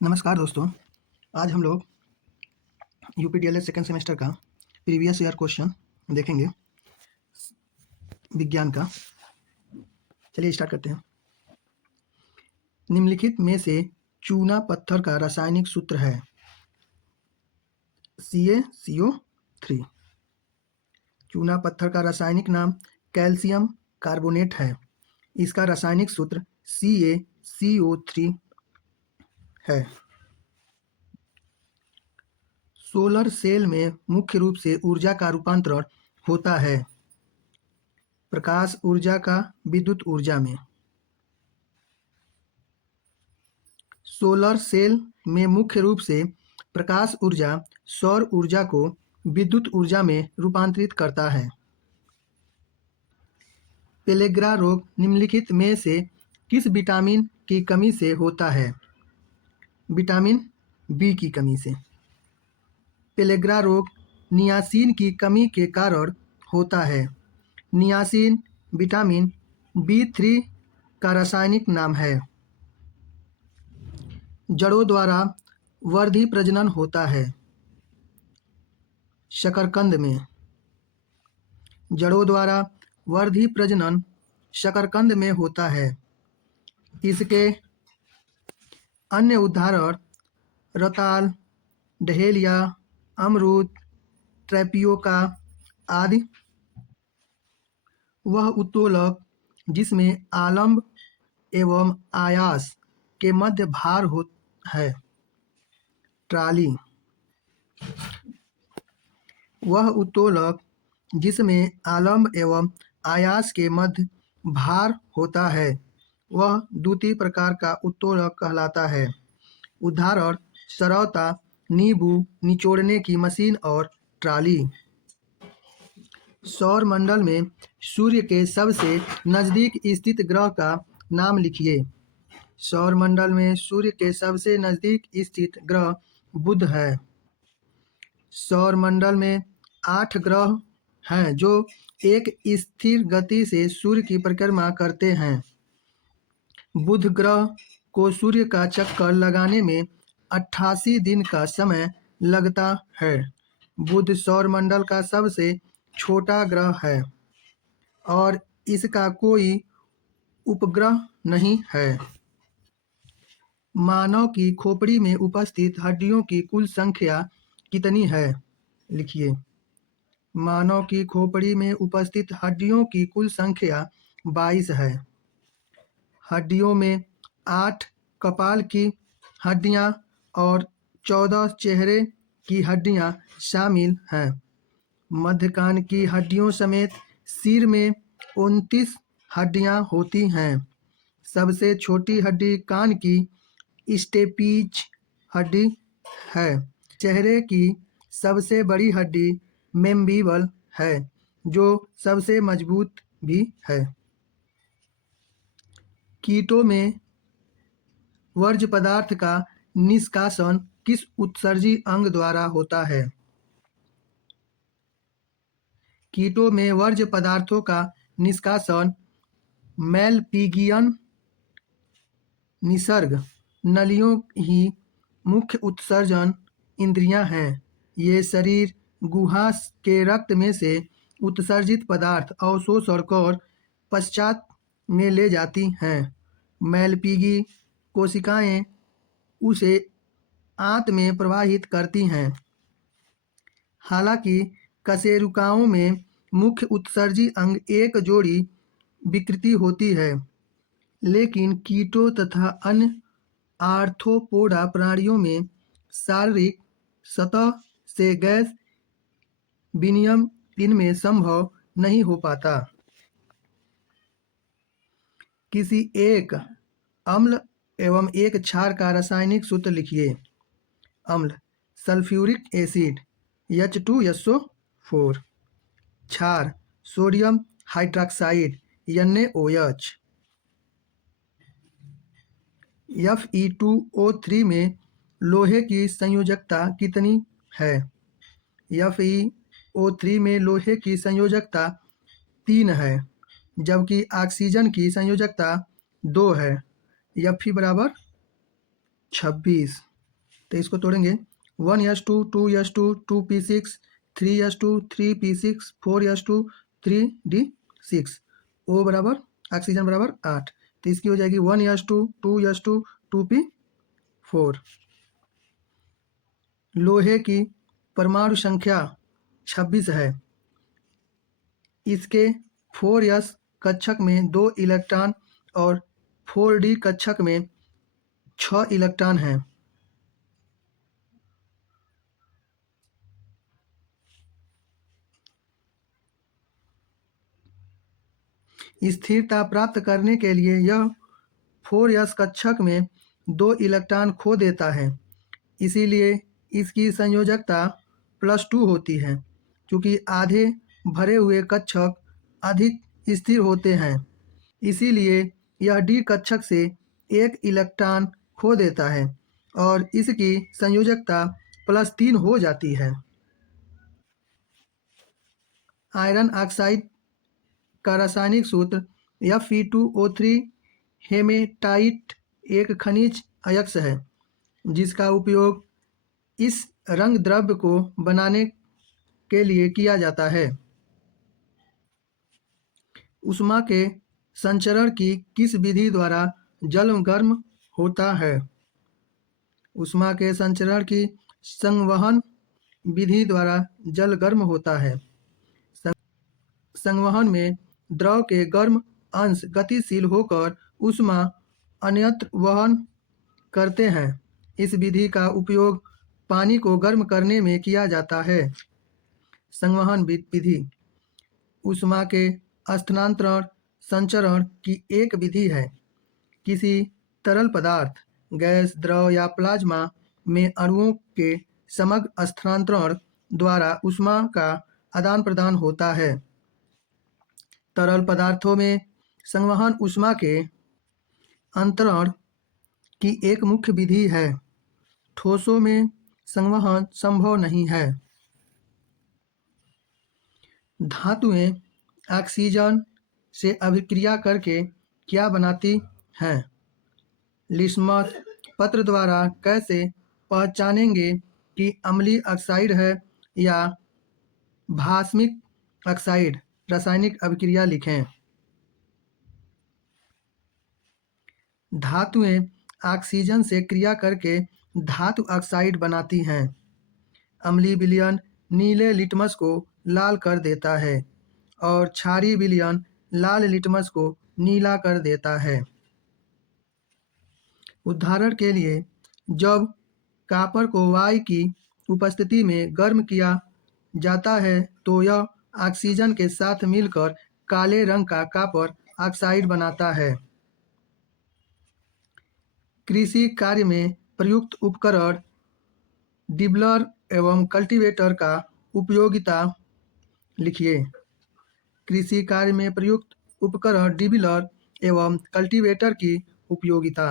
नमस्कार दोस्तों। आज हम लोग यूपीटीएलएस सेकेंड सेमेस्टर का प्रीवियस ईयर क्वेश्चन देखेंगे विज्ञान का। चलिए स्टार्ट करते हैं। निम्नलिखित में से चूना पत्थर का रासायनिक सूत्र है CaCO3। चूना पत्थर का रासायनिक नाम कैल्शियम कार्बोनेट है। इसका रासायनिक सूत्र CaCO3 है। सोलर सेल में मुख्य रूप से ऊर्जा का रूपांतरण होता है प्रकाश ऊर्जा का विद्युत ऊर्जा में। सोलर सेल में मुख्य रूप से प्रकाश ऊर्जा सौर ऊर्जा को विद्युत ऊर्जा में रूपांतरित करता है। पेलेग्रा रोग निम्नलिखित में से किस विटामिन की कमी से होता है? विटामिन बी की कमी से। पेलेग्रा रोग नियासिन की कमी के कारण होता है। नियासिन विटामिन B3 का रासायनिक नाम है। जड़ों द्वारा वर्धी प्रजनन होता है। शकरकंद में। जड़ों द्वारा वर्धी प्रजनन शकरकंद में होता है। इसके अन्य उदाहरण रताल, डहेलिया, अमरूद, ट्रैपियोका आदि। वह उत्तोलक जिसमें आलंब एवं आयास के मध्य भार है। ट्राली। वह उत्तोलक जिसमें आलंब एवं आयास के मध्य भार होता है वह द्वितीय प्रकार का उत्तोलक कहलाता है। उदाहरण सरौता, नींबू निचोड़ने की मशीन और ट्राली। सौर मंडल में सूर्य के सबसे नजदीक स्थित ग्रह का नाम लिखिए। सौर मंडल में सूर्य के सबसे नजदीक स्थित ग्रह बुध है। सौर मंडल में 8 ग्रह हैं जो एक स्थिर गति से सूर्य की परिक्रमा करते हैं। बुध ग्रह को सूर्य का चक्कर लगाने में 88 दिन का समय लगता है। बुध सौर मंडल का सबसे छोटा ग्रह है और इसका कोई उपग्रह नहीं है। मानव की खोपड़ी में उपस्थित हड्डियों की कुल संख्या कितनी है? लिखिए। मानव की खोपड़ी में उपस्थित हड्डियों की कुल संख्या 22 है। हड्डियों में 8 कपाल की हड्डियां और 14 चेहरे की हड्डियां शामिल हैं। मध्य कान की हड्डियों समेत सिर में 29 हड्डियां होती हैं। सबसे छोटी हड्डी कान की स्टेपीज हड्डी है। चेहरे की सबसे बड़ी हड्डी मैंडिबल है जो सबसे मजबूत भी है। कीटों में वर्ज्य पदार्थ का निष्कासन किस उत्सर्जी अंग द्वारा होता है? कीटों में वर्ज्य पदार्थों का निष्कासन मैलपिगियन निसर्ग नलियों ही मुख्य उत्सर्जन इंद्रियां हैं। ये शरीर गुहा के रक्त में से उत्सर्जित पदार्थ अवशोषण और पश्चात में ले जाती हैं। मैलपीगी कोशिकाएं उसे आंत में प्रवाहित करती हैं। हालांकि कशेरुकाओं में मुख्य उत्सर्जी अंग एक जोड़ी विकृति होती है, लेकिन कीटों तथा अन्य आर्थ्रोपोडा प्राणियों में शारीरिक सतह से गैस विनिमय इनमें संभव नहीं हो पाता। किसी एक अम्ल एवं एक क्षार का रासायनिक सूत्र लिखिए। अम्ल सल्फ्यूरिक एसिड H2SO4। क्षार सोडियम हाइड्रॉक्साइड NaOH। Fe2O3 में लोहे की संयोजकता कितनी है? FeO3 में लोहे की संयोजकता 3 है जबकि ऑक्सीजन की संयोजकता 2 है। Fe बराबर 26। तो इसको तोड़ेंगे 1s2 2s2 2p6 3s2 3p6 4s2 3d6 O बराबर ऑक्सीजन बराबर 8। तो इसकी हो जाएगी 1s2 2s2 2p4। लोहे की परमाणु संख्या 26 है। इसके 4s कक्षक में 2 इलेक्ट्रॉन और 4d कक्षक में 6 इलेक्ट्रॉन हैं। स्थिरता प्राप्त करने के लिए यह 4s कक्षक में 2 इलेक्ट्रॉन खो देता है, इसीलिए इसकी संयोजकता +2 होती है। क्योंकि आधे भरे हुए कक्षक अधिक स्थिर होते हैं, इसीलिए यह d कक्षक से 1 इलेक्ट्रॉन खो देता है और इसकी संयोजकता +3 हो जाती है। आयरन ऑक्साइड का रासायनिक सूत्र Fe2O3 हेमेटाइट एक खनिज अयस्क है, जिसका उपयोग इस रंग द्रव्य को बनाने के लिए किया जाता है। ऊष्मा के संचरण की किस विधि द्वारा जल गर्म होता है? ऊष्मा के संचरण की संवहन विधि द्वारा जल गर्म होता है। संवहन में द्रव के गर्म अंश गतिशील होकर ऊष्मा अन्यत्र वहन करते हैं। इस विधि का उपयोग पानी को गर्म करने में किया जाता है। संवहन विधि ऊष्मा के स्थानांतरण संचरण की एक विधि है। किसी तरल पदार्थ, गैस, द्रव या प्लाज्मा में अणुओं के समग्र स्थानांतरण द्वारा ऊष्मा का आदान प्रदान होता है। तरल पदार्थों में संवहन ऊष्मा के अंतरण की एक मुख्य विधि है। ठोसों में संवहन संभव नहीं है। धातुएं ऑक्सीजन से अभिक्रिया करके क्या बनाती हैं? लिटमस पत्र द्वारा कैसे पहचानेंगे कि अम्लीय ऑक्साइड है या भास्मिक ऑक्साइड? रासायनिक अभिक्रिया लिखें। धातुएं ऑक्सीजन से क्रिया करके धातु ऑक्साइड बनाती हैं। अम्लीय विलयन नीले लिटमस को लाल कर देता है और क्षारीय विलयन लाल लिटमस को नीला कर देता है। उदाहरण के लिए, जब कॉपर को Y की उपस्थिति में गर्म किया जाता है तो यह ऑक्सीजन के साथ मिलकर काले रंग का कॉपर ऑक्साइड बनाता है। कृषि कार्य में प्रयुक्त उपकरण डिबलर एवं कल्टीवेटर का उपयोगिता लिखिए। कृषि कार्य में प्रयुक्त उपकरण डिबलर एवं कल्टीवेटर की उपयोगिता।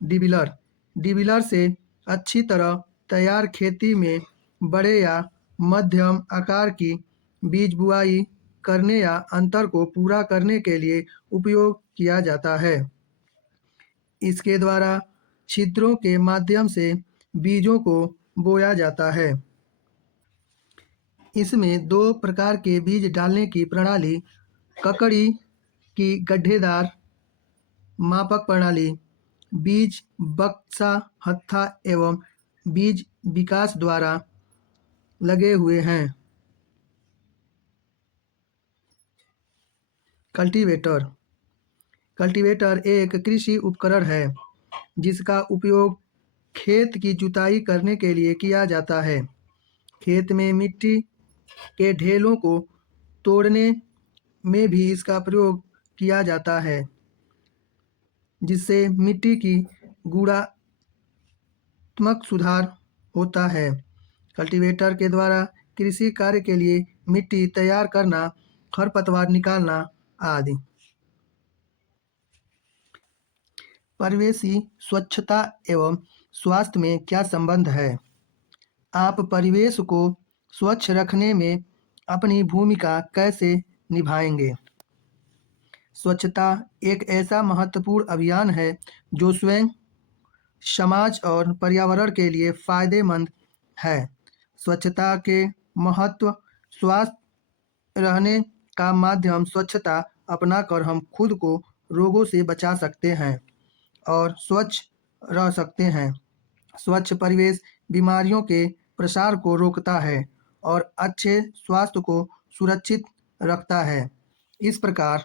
डिबलर से अच्छी तरह तैयार खेती में बड़े या मध्यम आकार की बीज बुआई करने या अंतर को पूरा करने के लिए उपयोग किया जाता है। इसके द्वारा छिद्रों के माध्यम से बीजों को बोया जाता है। इसमें 2 प्रकार के बीज डालने की प्रणाली, ककड़ी की गड्ढेदार मापक प्रणाली, बीज बक्सा हत्था एवं बीज विकास द्वारा लगे हुए हैं। कल्टीवेटर एक कृषि उपकरण है जिसका उपयोग खेत की जुताई करने के लिए किया जाता है। खेत में मिट्टी के ढेलों को तोड़ने में भी इसका प्रयोग किया जाता है, जिससे मिट्टी की गुणात्मक सुधार होता है। कल्टीवेटर के द्वारा कृषि कार्य के लिए मिट्टी तैयार करना, खरपतवार निकालना आदि। परिवेशी स्वच्छता एवं स्वास्थ्य में क्या संबंध है? आप परिवेश को स्वच्छ रखने में अपनी भूमिका कैसे निभाएंगे? स्वच्छता एक ऐसा महत्वपूर्ण अभियान है जो स्वयं समाज और पर्यावरण के लिए फायदेमंद है। स्वच्छता के महत्व। स्वास्थ्य रहने का माध्यम स्वच्छता अपनाकर हम खुद को रोगों से बचा सकते हैं और स्वच्छ रह सकते हैं। स्वच्छ परिवेश बीमारियों के प्रसार को रोकता है और अच्छे स्वास्थ्य को सुरक्षित रखता है। इस प्रकार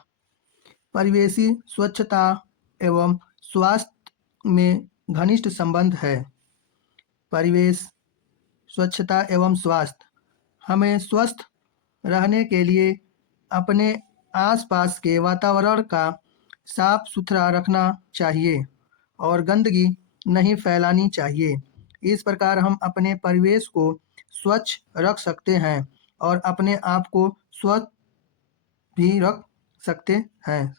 परिवेशी स्वच्छता एवं स्वास्थ्य में घनिष्ठ संबंध है। परिवेश, स्वच्छता एवं स्वास्थ्य। हमें स्वस्थ रहने के लिए अपने आसपास के वातावरण का साफ सुथरा रखना चाहिए और गंदगी नहीं फैलानी चाहिए। इस प्रकार हम अपने परिवेश को स्वच्छ रख सकते हैं और अपने आप को स्वस्थ भी रख सकते हैं।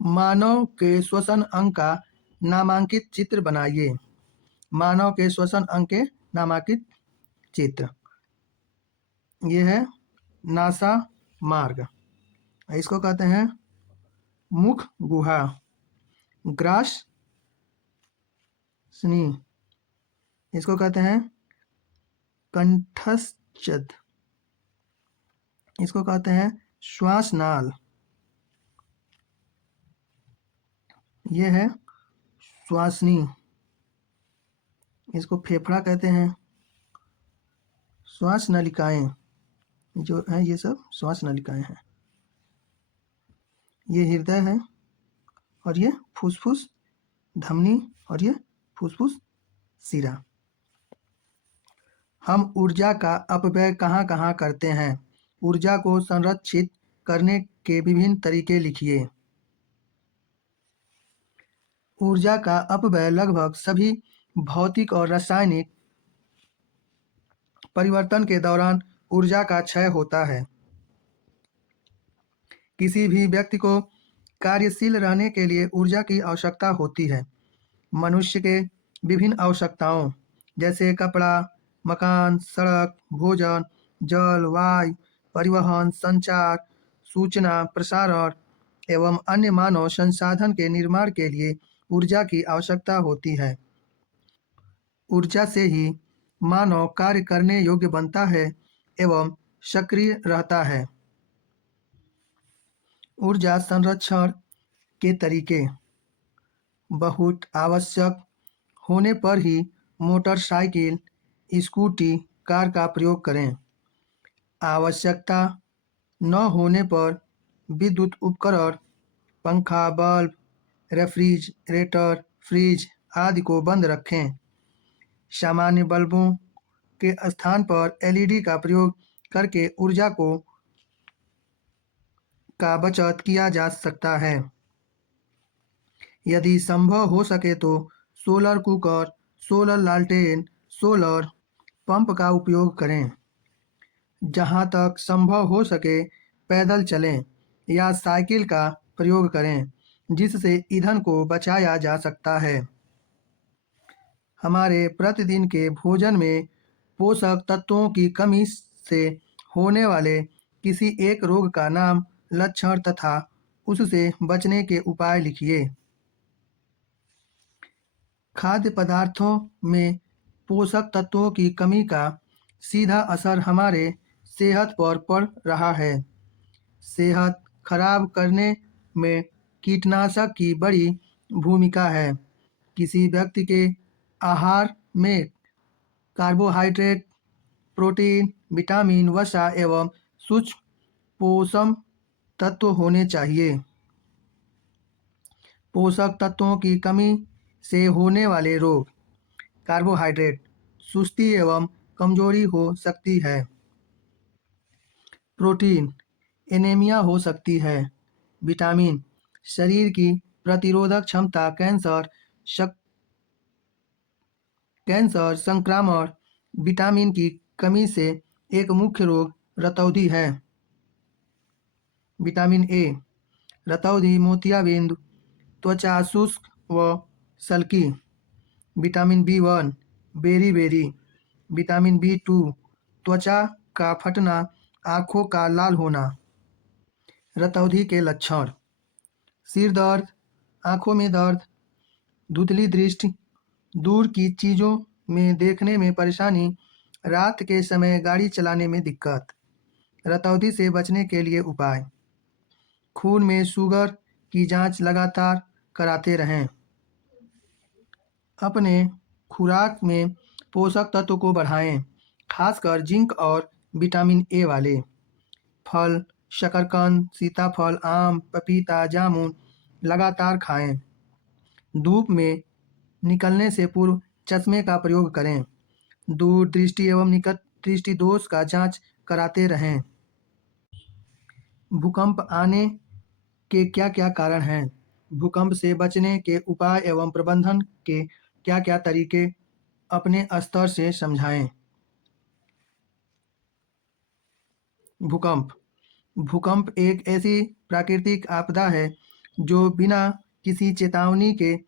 मानव के श्वसन अंग का नामांकित चित्र बनाइए। मानव के श्वसन अंग के नामांकित चित्र। ये है नासा मार्ग, इसको कहते हैं मुख गुहा, ग्रास स्नी, इसको कहते हैं कंठस्थ, इसको कहते हैं श्वास नाल, ये है श्वासनी, इसको फेफड़ा कहते हैं। श्वास नलिकाएं जो हैं ये सब श्वास नलिकाएं हैं। ये हृदय है और ये फुसफुस धमनी और ये फुसफुस सिरा। हम ऊर्जा का अपव्यय कहाँ कहाँ करते हैं? ऊर्जा को संरक्षित करने के विभिन्न तरीके लिखिए। ऊर्जा का अपव्यय लगभग सभी भौतिक और रासायनिक परिवर्तन के दौरान ऊर्जा का क्षय होता है। किसी भी व्यक्ति को कार्यशील रहने के लिए ऊर्जा की आवश्यकता होती है। मनुष्य के विभिन्न आवश्यकताओं जैसे कपड़ा, मकान, सड़क, भोजन, जल, वायु, परिवहन, संचार, सूचना प्रसारण एवं अन्य मानव संसाधन के निर्माण के लिए ऊर्जा की आवश्यकता होती है। ऊर्जा से ही मानव कार्य करने योग्य बनता है एवं सक्रिय रहता है। ऊर्जा संरक्षण के तरीके। बहुत आवश्यक होने पर ही मोटरसाइकिल, स्कूटी, कार का प्रयोग करें। आवश्यकता न होने पर विद्युत उपकरण, पंखा, बल्ब, रेफ्रिजरेटर, फ्रिज आदि को बंद रखें। सामान्य बल्बों के स्थान पर एलईडी का प्रयोग करके ऊर्जा का बचत किया जा सकता है। यदि संभव हो सके तो सोलर कुकर, सोलर लालटेन, सोलर पंप का उपयोग करें। जहाँ तक संभव हो सके पैदल चलें या साइकिल का प्रयोग करें, जिससे ईंधन को बचाया जा सकता है। हमारे प्रतिदिन के भोजन में पोषक तत्वों की कमी से होने वाले किसी एक रोग का नाम, लक्षण तथा उससे बचने के उपाय लिखिए। खाद्य पदार्थों में पोषक तत्वों की कमी का सीधा असर हमारे सेहत पर पड़ रहा है। सेहत खराब करने में कीटनाशक की बड़ी भूमिका है। किसी व्यक्ति के आहार में कार्बोहाइड्रेट, प्रोटीन, विटामिन, वसा एवं सूक्ष्म पोषक तत्व होने चाहिए। पोषक तत्वों की कमी से होने वाले रोग। कार्बोहाइड्रेट, सुस्ती एवं कमजोरी हो सकती है। प्रोटीन, एनीमिया हो सकती है। विटामिन, शरीर की प्रतिरोधक क्षमता, कैंसर, संक्रमण। विटामिन की कमी से एक मुख्य रोग रतौंधी है। विटामिन ए, रतौंधी, मोतियाबिंद, त्वचा शुष्क व सल्की। विटामिन बी1, बेरी। विटामिन बी2, त्वचा का फटना, आँखों का लाल होना। रतौंधी के लक्षण: सिर दर्द, आँखों में दर्द, धुंधली दृष्टि, दूर की चीज़ों में देखने में परेशानी, रात के समय गाड़ी चलाने में दिक्कत। रतौंधी से बचने के लिए उपाय: खून में शुगर की जांच लगातार कराते रहें। अपने खुराक में पोषक तत्व को बढ़ाएं, खासकर जिंक और विटामिन ए वाले। फल, शकरकंद, सीताफल, आम, पपीता, जामुन लगातार खाएं। धूप में निकलने से पूर्व चश्मे का प्रयोग करें। दूर दृष्टि एवं निकट दृष्टि दोष का जांच कराते रहें। भूकंप आने के क्या-क्या कारण हैं? भूकंप से बचने के उपाय एवं प्रबंधन के क्या-क्या तरीके अपने स्तर से समझाएं। भूकंप: भूकंप एक ऐसी प्राकृतिक आपदा है जो बिना किसी चेतावनी के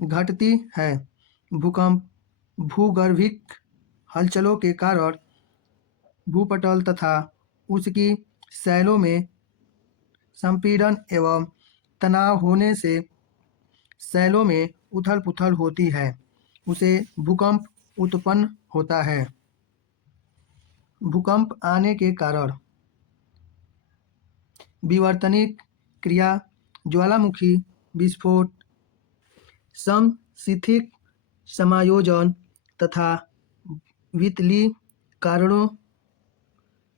घटती है। भूकंप भूगर्भिक हलचलों के कारण भूपटल तथा उसकी शैलों में संपीड़न एवं तनाव होने से शैलों में उथल-पुथल होती है, उसे भूकंप उत्पन्न होता है। भूकंप आने के कारण: विवर्तनिक क्रिया, ज्वालामुखी विस्फोट, समशिथिक समायोजन तथा वित्तीय कारणों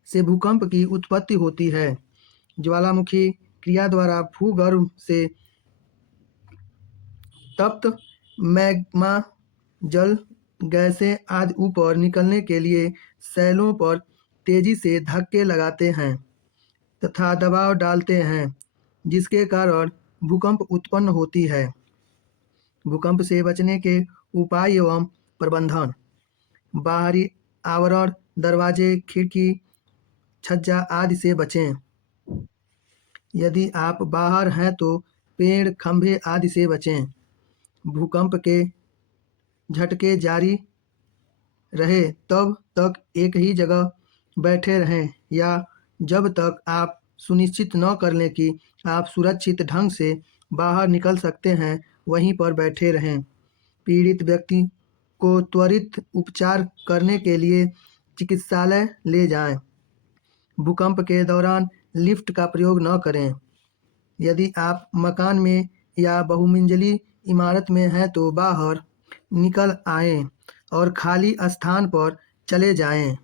से भूकंप की उत्पत्ति होती है। ज्वालामुखी क्रिया द्वारा भूगर्भ से तप्त मैग्मा, जल, गैसें आदि ऊपर निकलने के लिए शैलों पर तेजी से धक्के लगाते हैं तथा दबाव डालते हैं, जिसके कारण भूकंप उत्पन्न होती है। भूकंप से बचने के उपाय एवं प्रबंधन: बाहरी आवरण, दरवाजे, खिड़की, छज्जा आदि से बचें। यदि आप बाहर हैं तो पेड़, खंभे आदि से बचें। भूकंप के झटके जारी रहे तब तक एक ही जगह बैठे रहें या जब तक आप सुनिश्चित न कर लें कि आप सुरक्षित ढंग से बाहर निकल सकते हैं, वहीं पर बैठे रहें। पीड़ित व्यक्ति को त्वरित उपचार करने के लिए चिकित्सालय ले जाएं। भूकंप के दौरान लिफ्ट का प्रयोग न करें। यदि आप मकान में या बहुमंजिली इमारत में हैं तो बाहर निकल आएं और खाली स्थान पर चले जाएं।